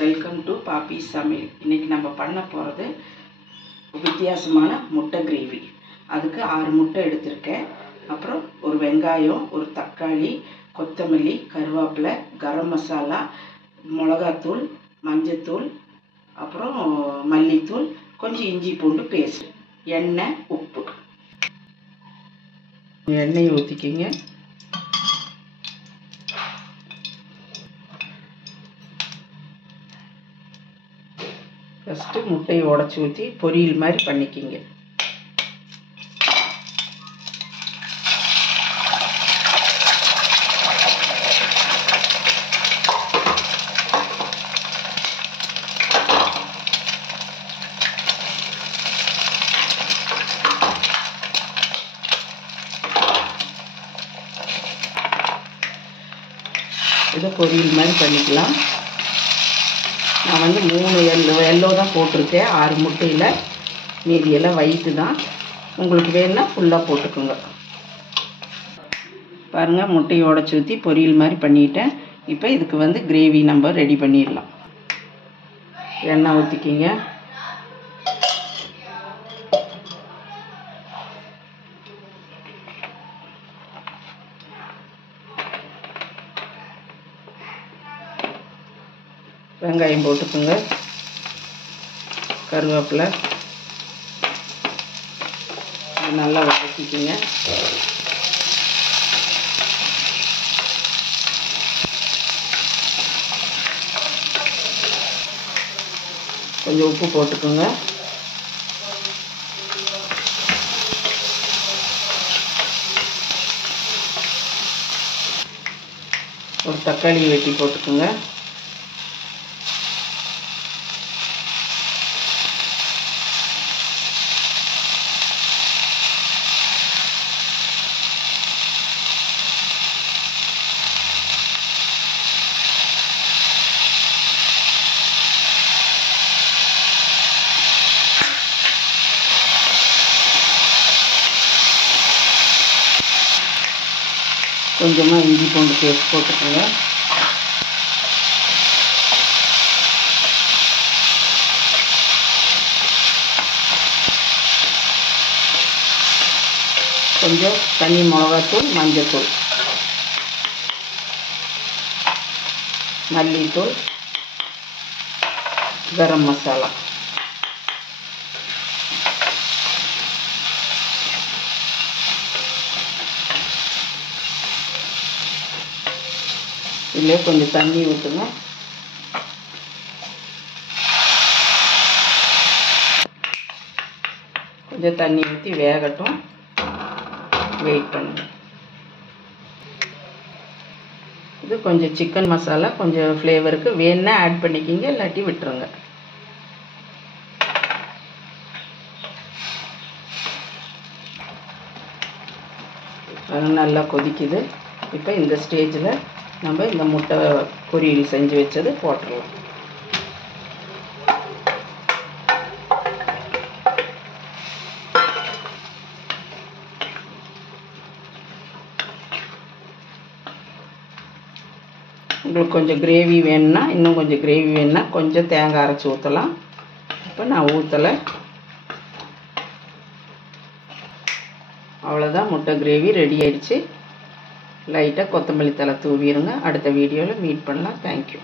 Welcome to பாப்பி சமையல். இன்றைக்கி நம்ம பண்ண போகிறது வித்தியாசமான முட்டை கிரேவி. அதுக்கு 6 முட்டை எடுத்திருக்கேன். அப்புறம் ஒரு வெங்காயம், ஒரு தக்காளி, கொத்தமல்லி, கருவேப்பிலை, கரம் மசாலா, மிளகாத்தூள், மஞ்சத்தூள், அப்புறம் மல்லித்தூள், கொஞ்சம் இஞ்சி பூண்டு பேஸ்ட், எண்ணெய், உப்பு. எண்ணெயை ஊற்றிக்கிங்க. ஃபஸ்ட்டு முட்டையை உடச்சி ஊற்றி பொரியல் மாதிரி பண்ணிக்கிங்க. இதை பொரியல் மாதிரி பண்ணிக்கலாம். நான் வந்து 3 எல்லோ தான் போட்டிருக்கேன் 6 முட்டையில். மீதியெல்லாம் ஒயிட்டு தான். உங்களுக்கு வேணும்னா ஃபுல்லாக போட்டுக்கோங்க. பாருங்கள், முட்டையை உடச்சி ஊற்றி பொரியல் மாதிரி பண்ணிட்டேன். இப்போ இதுக்கு வந்து கிரேவி நம்ம ரெடி பண்ணிடலாம். எண்ணெய் ஊற்றிக்கிங்க. வெங்காயம் போட்டுக்கோங்க. கருவேப்பிலை நல்லா வதக்கிக்கோங்க. கொஞ்சம் உப்பு போட்டுக்கோங்க. ஒரு தக்காளி வெட்டி போட்டுக்கோங்க. கொஞ்சமாக இஞ்சி பூண்டு பேஸ்ட் போட்டுக்கோங்க. கொஞ்சம் தனி மிளகாத்தூள், மஞ்சத்தூள், மல்லித்தூள், கரம் மசாலா. இதில் கொஞ்சம் தண்ணி ஊற்றுங்க. கொஞ்சம் தண்ணி ஊற்றி வேகட்டும். வெயிட் பண்ணுங்க. இது கொஞ்சம் சிக்கன் மசாலா கொஞ்சம் ஃப்ளேவருக்கு வேணுன்னா ஆட் பண்ணிக்கிங்க, இல்லாட்டி விட்டுருங்க. நல்லா கொதிக்குது. இப்போ இந்த ஸ்டேஜில் நம்ம இந்த முட்டை பொரியல் செஞ்சு வச்சது போட்டுடலாம். உங்களுக்கு கொஞ்சம் கிரேவி வேணும்னா, இன்னும் கொஞ்சம் கிரேவி வேணும்னா கொஞ்சம் தேங்காய் அரைச்சி ஊற்றலாம். இப்போ நான் ஊற்றலை. அவ்வளோதான், முட்டை கிரேவி ரெடி ஆயிடுச்சு. லைட்டாக கொத்தமல்லி தழை தூவிடுங்க. அடுத்த வீடியோவில் மீட் பண்ணலாம். தேங்க்யூ.